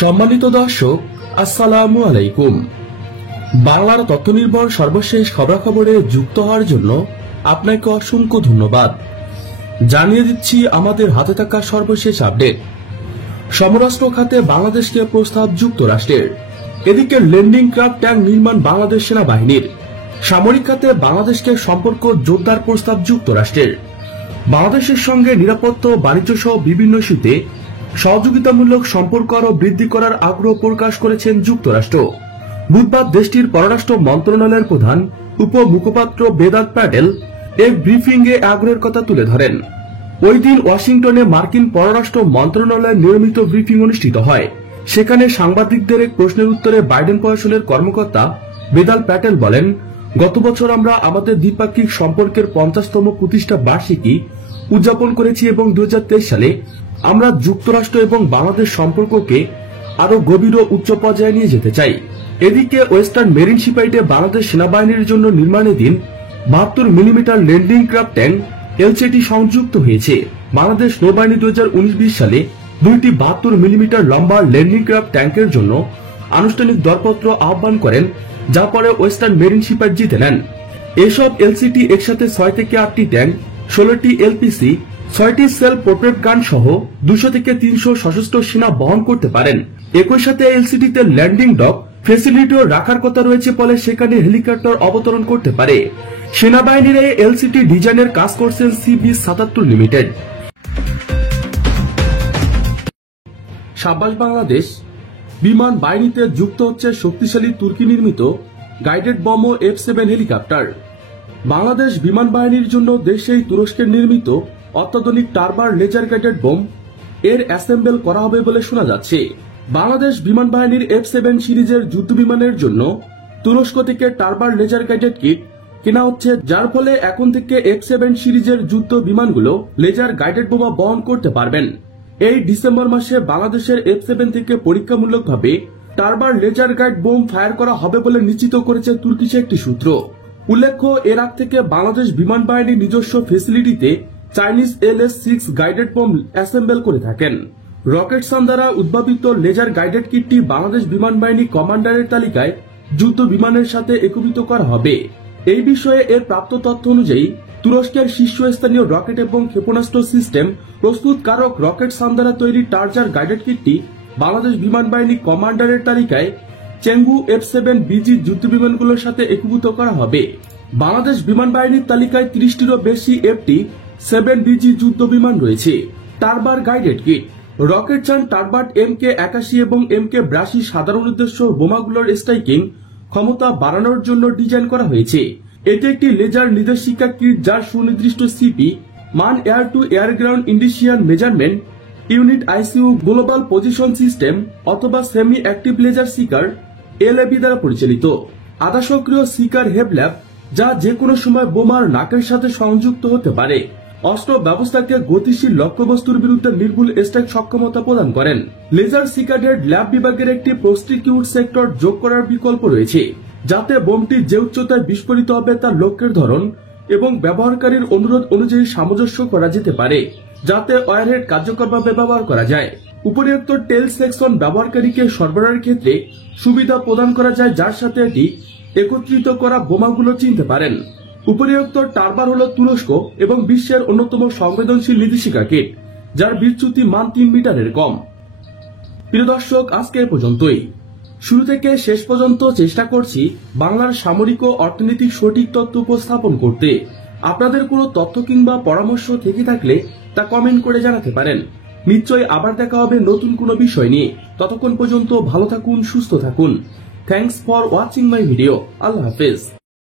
সম্মানিত দর্শক, আসসালামু আলাইকুম। বাংলার তথ্য নির্ভর সর্বশেষ খবরাখবরে যুক্ত হওয়ার জন্য আপনাকে অসংখ্য ধন্যবাদ। জানিয়ে দিচ্ছি আমাদের হাতে থাকা সর্বশেষ আপডেট। সমরাস্ত্র খাতে বাংলাদেশকে প্রস্তাব যুক্তরাষ্ট্রের। এদিকে ল্যান্ডিং ক্রাফট ট্যাঙ্ক নির্মাণ বাংলাদেশ সেনাবাহিনীর। সামরিক খাতে বাংলাদেশকে সম্পর্ক জোরদার প্রস্তাব যুক্তরাষ্ট্রের। বাংলাদেশের সঙ্গে নিরাপত্তা ও বাণিজ্য সহ বিভিন্ন ইস্যুতে সহযোগিতামূলক সম্পর্ক আরও বৃদ্ধি করার আগ্রহ প্রকাশ করেছেন যুক্তরাষ্ট্র। বুধবার দেশটির পররাষ্ট্র মন্ত্রণালয়ের প্রধান উপমুখপাত্র বেদান্ত প্যাটেল এক ব্রিফিংয়ে আগ্রহের কথা তুলে ধরেন। ওই দিন ওয়াশিংটনে মার্কিন পররাষ্ট্র মন্ত্রণালয়ের নিয়মিত ব্রিফিং অনুষ্ঠিত হয়। সেখানে সাংবাদিকদের এক প্রশ্নের উত্তরে বাইডেন প্রশাসনের কর্মকর্তা বেদান্ত প্যাটেল বলেন, গত বছর আমরা আমাদের দ্বিপাক্ষিক সম্পর্কের 50তম প্রতিষ্ঠা বার্ষিকী উদযাপন করেছি এবং 2023 সালে আমরা যুক্তরাষ্ট্র এবং বাংলাদেশ সম্পর্ককে আরো গভীর ও উচ্চ পর্যায়ে নিয়ে যেতে চাই। এদিকে ওয়েস্টার্ন মেরিন শিপইয়ার্ডে বাংলাদেশ সেনাবাহিনীর জন্য নির্মাণাধীন 72 মিলিমিটার ল্যান্ডিং ক্রাফট ট্যাঙ্ক এলসিটি সংযুক্ত হয়েছে। বাংলাদেশ নৌবাহিনী 2019-20 সালে দুইটি 72 মিলিমিটার লম্বা ল্যান্ডিং ক্রাফট ট্যাঙ্কের জন্য আনুষ্ঠানিক দরপত্র আহ্বান করেন, যা পরে ওয়েস্টার্ন মেরিন শিপইয়ার্ড জিতে নেন। এসব এলসিটি একসাথে 6 থেকে 8টি ট্যাঙ্ক, 16টি এলপিসি, 6টি সেলফ প্রোপেলড গান সহ 200 থেকে 300 সশস্ত্র সেনা বহন করতে পারেন। একই সাথে এলসিটিতে ল্যান্ডিং ডক ফ্যাসিলিটিও রাখার কথা রয়েছে, ফলে সেখানে হেলিকপ্টার অবতরণ করতে পারে। সেনাবাহিনীর এই এলসিটি ডিজাইনের কাজ করছেন CB77 লিমিটেড। সাব্বাস বাংলাদেশ। বিমান বাহিনীতে যুক্ত হচ্ছে শক্তিশালী তুর্কি নির্মিত guided bomb F7 helicopter. Bangladesh বিমান বাহিনীর জন্য দেশেই তুরস্কের নির্মিত অত্যাধুনিক টারবার লেজার গাইডেড বোম এর অ্যাসেম্বল করা হবে বলে শোনা যাচ্ছে। বাংলাদেশ বিমান বাহিনীর F7 সিরিজের যুদ্ধ বিমানের জন্য তুরস্ক থেকে টারবার লেজার গাইডেড কিট কেনা হচ্ছে, যার ফলে এখন থেকে F7 সিরিজের যুদ্ধ বিমানগুলো লেজার গাইডেড বোমা বহন করতে পারবেন। এই ডিসেম্বর মাসে বাংলাদেশের F7 থেকে পরীক্ষামূলকভাবে টারবার লেজার গাইড বোম ফায়ার করা হবে বলে নিশ্চিত করেছে তুর্কিশ একটি সূত্র। উল্লেখ্য, এর আগ থেকে বাংলাদেশ বিমান বাহিনীর নিজস্ব ফেসিলিটিতে Chinese LS-6 guided bomb assemble করে থাকেন। রকেটসান দ্বারা উদ্ভাবিত লেজার গাইডেড কিটটি বাংলাদেশ বিমান বাহিনী কমান্ডারের তালিকায় যুদ্ধ বিমানের সাথে একীভূত করা হবে। এই বিষয়ে এর প্রাপ্ত তথ্য অনুযায়ী তুরস্কের শীর্ষস্থানীয় রকেট এবং ক্ষেপণাস্ত্র সিস্টেম প্রস্তুতকারক রকেটসান দ্বারা তৈরি টার্জার গাইডেড কিটটি বাংলাদেশ বিমান বাহিনী কমান্ডারের তালিকায় চেঙ্গু F7BG যুদ্ধ বিমানগুলোর সাথে একীভূত করা হবে। বাংলাদেশ বিমান বাহিনীর তালিকায় 30টিরও বেশি FT7BG যুদ্ধ বিমান রয়েছে। টারবার গাইডেড কিট রকেটসান টারবাট MK81 এবং MK82 সাধারণ উদ্দেশ্য বোমাগুলোর স্ট্রাইকিং ক্ষমতা বাড়ানোর জন্য ডিজাইন করা হয়েছে। এটি একটি লেজার নির্দেশিকা কিট যার সুনির্দিষ্ট সিপি মান এয়ার টু এয়ার গ্রাউন্ড ইন্ডিশিয়ান measurement unit ICU global positioning system অথবা semi active laser seeker LAB দ্বারা পরিচালিত। আধা সক্রিয় সিকার হেডল্যাম্প যা যে কোনো সময় বোমার নাকের সাথে সংযুক্ত হতে পারে। অস্ত্র ব্যবস্থাকে গতিশীল লক্ষ্যবস্তুর বিরুদ্ধে নির্ভুল স্ট্রাইক সক্ষমতা প্রদান করেন। লেজার সিকার হেড ল্যাব বিভাগের একটি প্রস্টিকিউট সেক্টর যোগ করার বিকল্প রয়েছে, যাতে বোমটি যে উচ্চতায় বিস্ফোরিত হবে তার লক্ষ্যের ধরন এবং ব্যবহারকারীর অনুরোধ অনুযায়ী সামঞ্জস্য করা যেতে পারে, যাতে ওয়ারহেড কার্যকরভাবে ব্যবহার করা যায়। উপরিউক্ত টেল সেকশন ব্যবহারকারীকে সরবরাহের ক্ষেত্রে সুবিধা প্রদান করা যায়, যার সাথে এটি একত্রিত করা বোমাগুলো চিনতে পারেন। উপরিউক্ত টারবার হল তুরস্ক এবং বিশ্বের অন্যতম সংবেদনশীল নির্দেশিকা কিট, যার বিচ্যুতি মান 3 মিটারের কম। প্রিয় দর্শক, আজকে এ পর্যন্তই। শুরু থেকে শেষ পর্যন্ত চেষ্টা করছি বাংলার সামরিক ও অর্থনৈতিক সঠিক তথ্য উপস্থাপন করতে। আপনাদের কোনো তথ্য কিংবা পরামর্শ থেকে থাকলে তা কমেন্ট করে জানাতে পারেন। নিশ্চয়ই আবার দেখা হবে নতুন কোনো বিষয় নিয়ে। ততক্ষণ পর্যন্ত ভালো থাকুন, সুস্থ থাকুন। Thanks for watching my video. আল্লাহ হাফেজ।